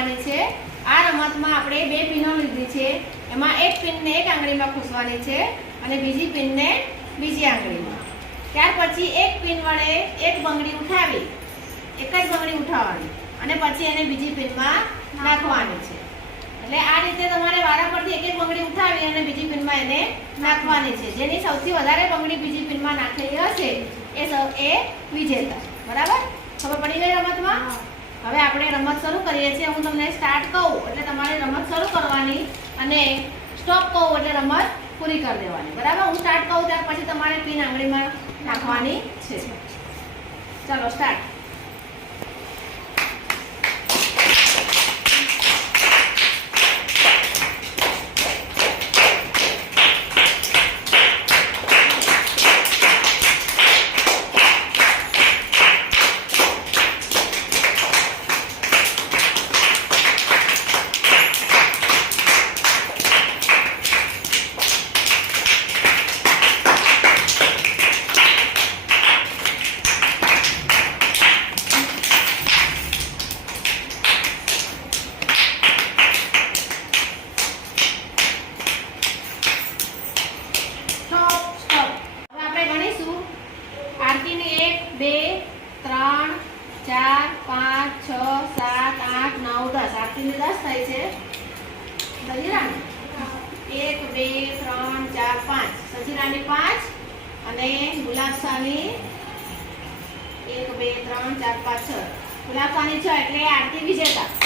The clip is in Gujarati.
રમવાની છે। આ રમતમાં આપણે બે પિનો લીધી છે, એમાં એક પિનને એક આંગળીમાં ખુસવાની છે અને બીજી પિનને બીજી આંગળીમાં। ત્યાર પછી એક પિન વડે એક બંગડી ઉઠાવી, એક જ બંગડી ઉઠાવવાની અને પછી એને બીજી પિનમાં નાખવાની છે। એટલે આ રીતે તમારે વારા પરથી એક એક બંગડી ઉઠાવી અને બીજી પિનમાં એને નાખવાની છે। જેની સૌથી વધારે બંગડી બીજી પિનમાં નાખેલી હશે એ વિજેતા। બરાબર? ખબર પડી ગઈ રમતમાં? હવે આપણે રમત શરૂ કરીએ છીએ। હું તમને સ્ટાર્ટ કહું એટલે તમારે રમત શરૂ કરવાની અને સ્ટોપ કહું એટલે રમત પૂરી કરી દેવાની। બરાબર? હું સ્ટાર્ટ કહું ત્યાર પછી તમારે પિન આંગળીમાં નાખવાની છે। ચાલો સ્ટાર્ટ। આરતીની 1 2 3 4 5 6 7 8 9 10 આરતીની 10 થાય છે। સજીરાની 1 2 3 4 5 સજીરાની 5 અને ગુલાબશાહની 1 2 3 4 5 6 ગુલાબશાહની 6 એટલે આરતી વિજેતા।